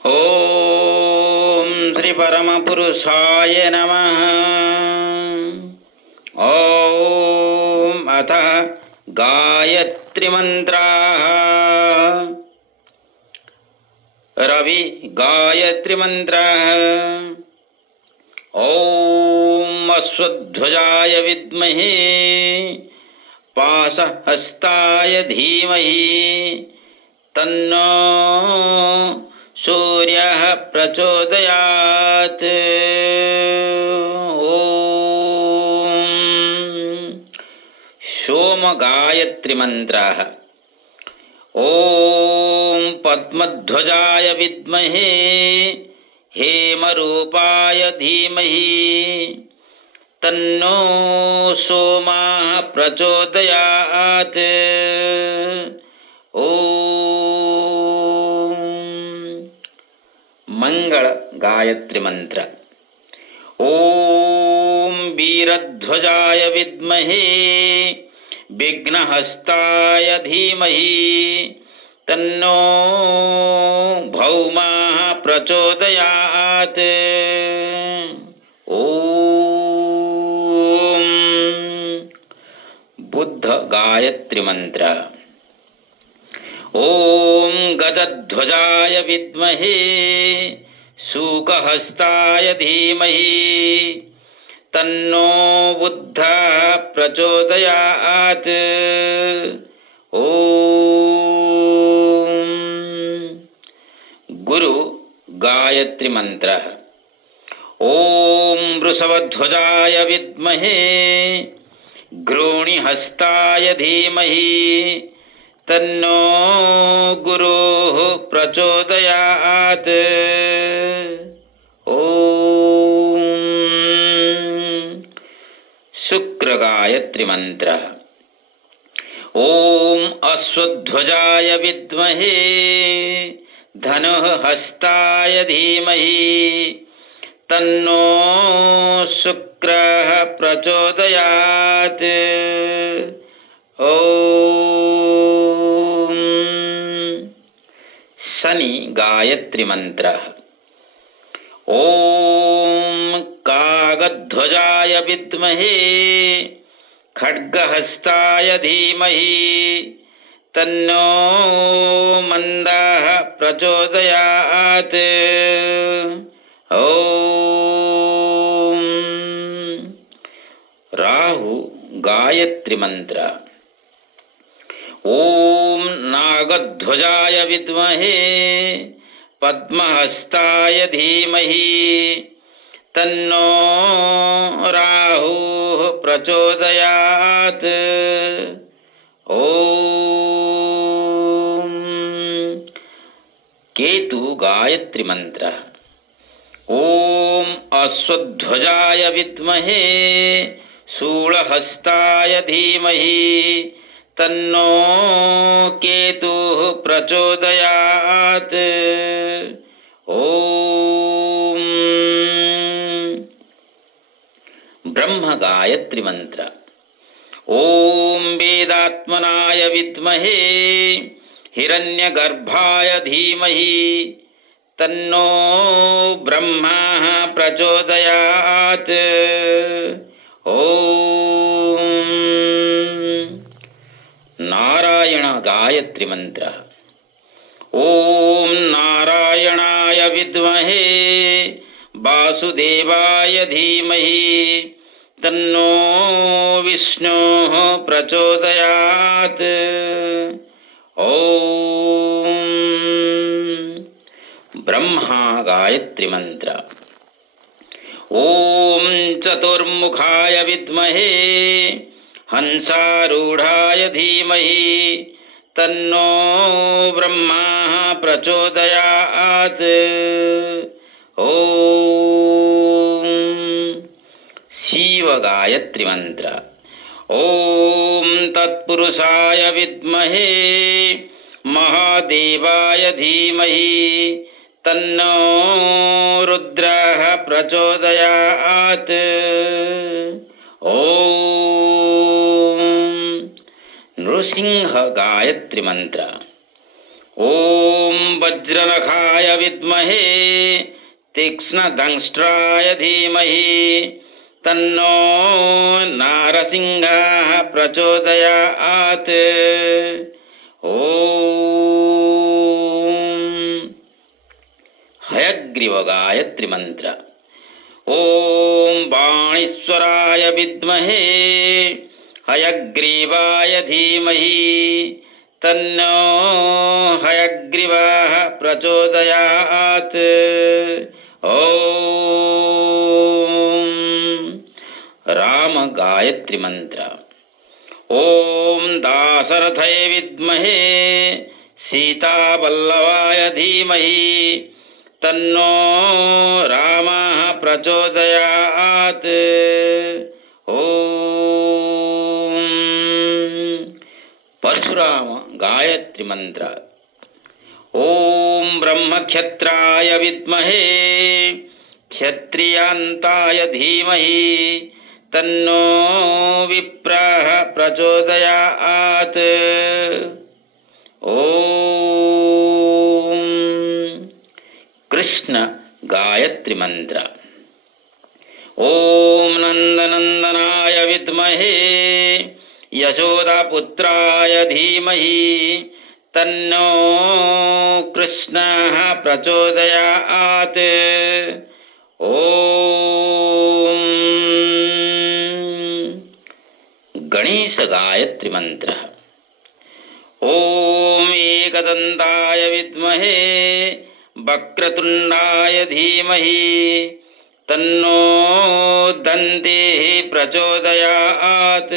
ओम श्री परमपुरुषाय नमः। ओम अथ गायत्री मंत्राः। रवि गायत्री मंत्राः। ओम अश्वध्वजाय विद्महे पाशहस्ताय धीमहि तन्नो सूर्यः प्रचोदयात्। ओम सोम गायत्री मंत्राः। ओम पद्मध्वजाय विद्महे हेमरूपाय धीमहि तन्नो सोमः प्रचोदयात्। ओम मंगल गायत्री मंत्र। ओम वीरध्वजाय विद्महे विघ्नहस्ताय धीमहि तन्नो भौमः प्रचोदयात्। ओम बुद्ध गायत्री मंत्र। ओम गदध्वजाय विद्महे शुकहस्ताय धीमहि तन्नो बुद्धः प्रचोदयात्। ओम गुरु गायत्री मंत्र। ओम वृषभध्वजाय विद्महे घ्रोणिहस्ताय धीमहि तन्नो गुरुः प्रचोदयात्। ओम शुक्र गायत्री मंत्र। ओम अश्वध्वजाय विद्महे धनुः हस्ताय धीमहि तन्नो शुक्रः प्रचोदयात्। ओम शनि गायत्री मंत्र। ओम कागध्वजाय विद्महे खड्गहस्ताय धीमहि तन्नो मंदः प्रचोदयात्। ओम राहु गायत्री मंत्र। ओम नागध्वजाय विद्महे पद्महस्ताय धीमहि तन्नो राहुः प्रचोदयात्। ओम केतु गायत्री मंत्र। ओम अश्वध्वजाय विद्महे शूलहस्ताय धीमहि तन्नो केतुः प्रचोदयात्। ओम ब्रह्म गायत्री मंत्र। ओम वेदात्मनाय विद्महे हिरण्यगर्भाय धीमहि तन्नो ब्रह्मः प्रचोदयात्। ओम नारायण गायत्री मंत्र। ओम नारायणाय विद्महे वासुदेवाय धीमहि तन्नो विष्णुः प्रचोदयात्। ओम ब्रह्मा गायत्री मंत्र। ओम चतुर्मुखाय विद्महे हंसारूढ़ाय धीमहि तन्नो ब्रह्मा प्रचोदयात्। ओम शिव गायत्री मंत्र। ओम तत्पुरुषाय विद्महे महादेवाय धीमहि तन्नो रुद्रः प्रचोदयात्। ओम नृसिंह गायत्री मंत्र। ओम वज्र वज्रनखाय विद्महे तीक्ष्णदंष्ट्राय धीमहि तन्नो नारसिंहः प्रचोदयात्। ओम हयग्रीव गायत्री मंत्र। ओम बाणेश्वराय विद्महे हयग्रीवाय धीमहि तन्नो हयग्रीवः प्रचोदयात्। ओम राम गायत्री मंत्र। ओम दाशरथाय विद्महे सीतावल्लभाय धीमहि तन्नो रामः प्रचोदयात्। ओम परशुराम गायत्री मंत्र। ओम ब्रह्मक्षत्राय विद्महे क्षत्रियान्ताय धीमहि तन्नो विप्रः प्रचोदयात्। ओम कृष्ण गायत्री मंत्र। ओम नंदनंदनाय विद्महे यशोदापुत्राय धीमहि तन्नो कृष्णः प्रचोदयात्। ओम गणेश गायत्री मंत्र। ओम एकदंताय विद्महे वक्रतुंडाय धीमहि तन्नो दन्तिः प्रचोदयात्।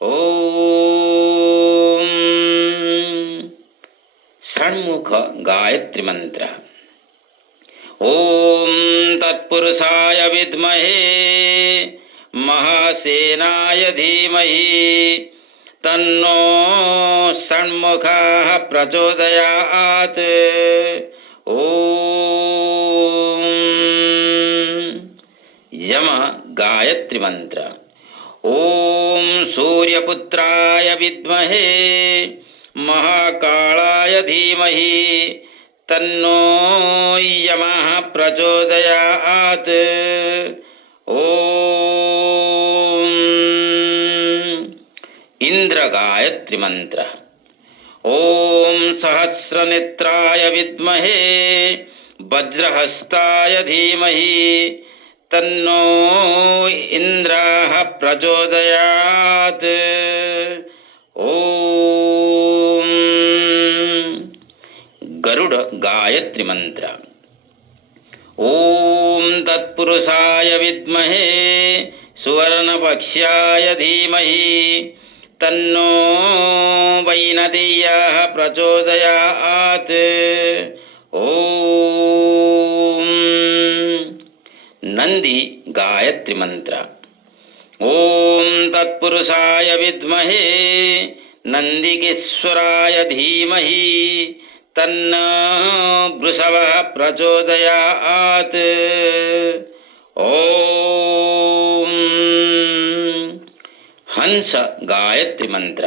ओम षण्मुख गायत्री मंत्र। ओम तत्पुरुषाय विद्महे महासेनाय धीमहि तन्नो षण्मुखः प्रचोदयात्। ओम यम गायत्री मंत्र। ओम सूर्यपुत्राय विद्महे महाकालाय धीमहि तन्नो यमः प्रचोदयात्। ओम इंद्र गायत्री मंत्र। ओम सहस्रनेत्राय विद्महे वज्रहस्ताय धीमहि तन्नो इंद्रः प्रचोदयात्। ओम गरुड़ गायत्री मंत्र। ओम तत्पुरुषाय विद्महे सुवर्णपक्ष्याय धीमहि तन्नो वैनदेयः प्रचोदयात्। ओम नंदी गायत्री मंत्र। ओम तत्पुरुषाय विद्महे नंदिकेश्वराय धीमहि तन्नो वृषभः प्रचोदयात्। ओम हंस गायत्री मंत्र।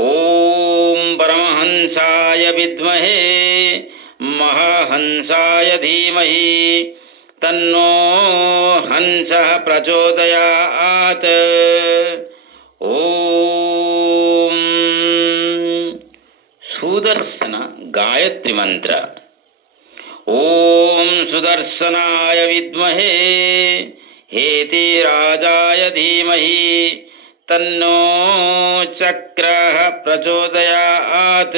ओम परमहंसाय विद्महे महाहंसाय धीमहि तन्नो हंसः प्रचोदयात्। ओम सुदर्शन गायत्री मंत्र। ओम सुदर्शनाय विद्महे हेतिराजाय धीमहि तन्नो चक्रः प्रचोदयात्।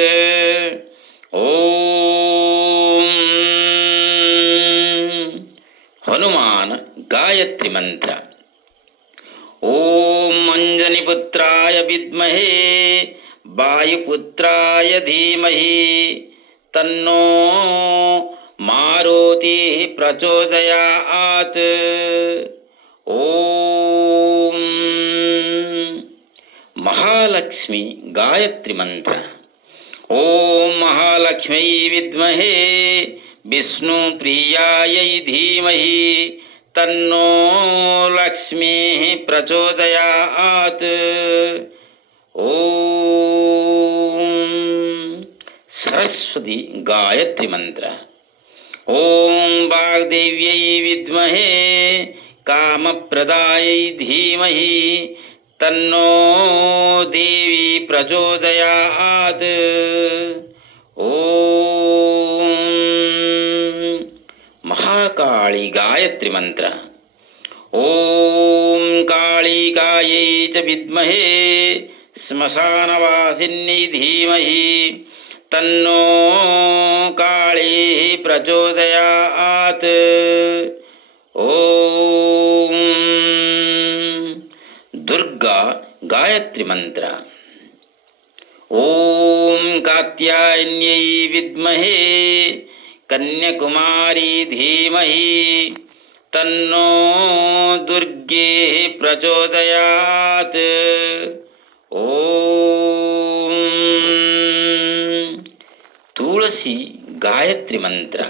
ओम हनुमान गायत्री मंत्र। ओम अंजनीपुत्राय विद्महे वायुपुत्राय धीमहि तन्नो मारुतिः प्रचोदयात्। ओम महालक्ष्मी गायत्री मंत्र। ओम महालक्ष्मी विद्महे विष्णुप्रियायै धीमहि तन्नो लक्ष्मीः प्रचोदयात्। ओम सरस्वती मंत्र। ओम वाग्देव्यै विद्महे कामप्रदायै धीमहि तन्नो देवी प्रचोदयात्। ओम महाकाली गायत्री मंत्र। ओम कालिकायै च विद्महे श्मशानवासिन्यै धीमहि तन्नो काली प्रचोदयात्। ओम दुर्गा गायत्री मंत्र। ओम कात्यायन्यै विद्महे कन्याकुमारी धीमहि तन्नो दुर्गे प्रचोदयात्। ओम तुलसी गायत्री मंत्र।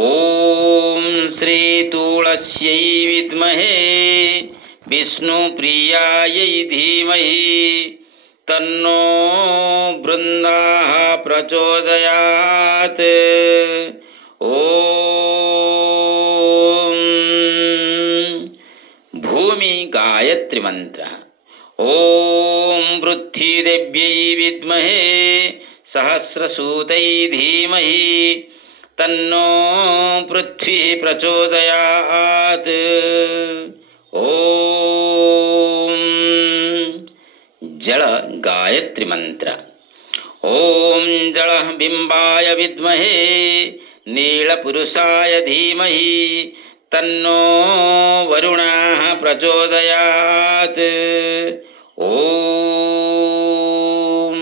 ओम श्री तुलस्यै विद्महे विष्णुप्रियायै धीमहि तन्नो बृन्दाः प्रचोदयात्। ओम भूमि गायत्री मंत्र। ओम पृथ्वीदेव्यै विद्महे सहस्रसूतै धीमहि तन्नो पृथ्वी प्रचोदयात्। ओम जल गायत्री मंत्र। ओम जल बिंबाय विद्महे नीलपुरुषाय धीमहि तन्नो वरुणः प्रचोदयात्। ओम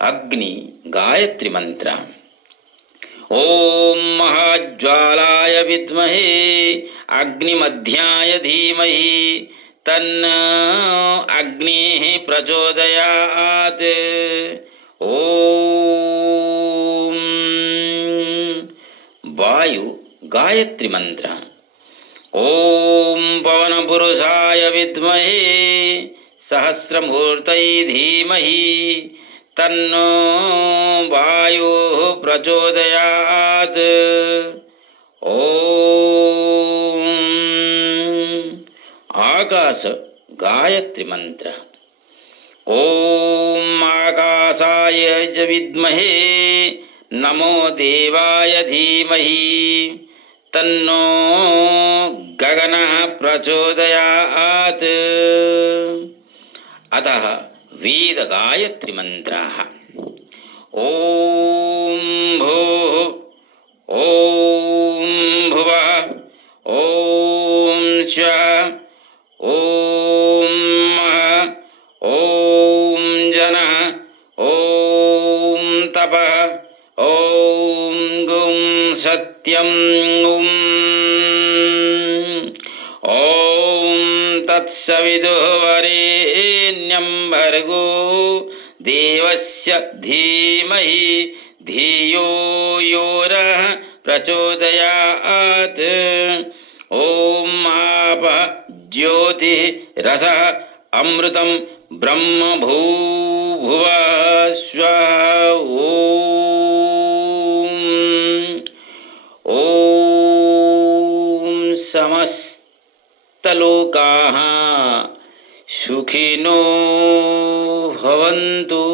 अग्नि गायत्री मंत्र। ओम महाज्वालाय विद्महे अग्निमध्याय धीमहि तन्नो अग्निः प्रचोदयात्। ओम वायु गायत्री मंत्र। ओम पवनपुरुषाय विद्महे सहस्रमूर्तये धीमहि तन्नो वायुः प्रचोदयात्। ओम आकाश गायत्री मंत्र। ओम आकाशाय च विद्महे नमो देवाय धीमहि तन्नो गगनः प्रचोदयात्। अतः वेद गायत्री मंत्राः। ओम भूः ओम भुवः ओम स्वः ओम महः ओम जनः ओम तपः ओम गुं सत्यं गुं। ओम तत्सवितुर्वरेण्यं भर्गो देवस्य धीमहि धियो यो नः प्रचोदयात्। ओम आपः ज्योतिः रसः अमृतं ब्रह्म भूभुवः स्वः। ओम समस्तलोकाः सुखिनो भवन्तु।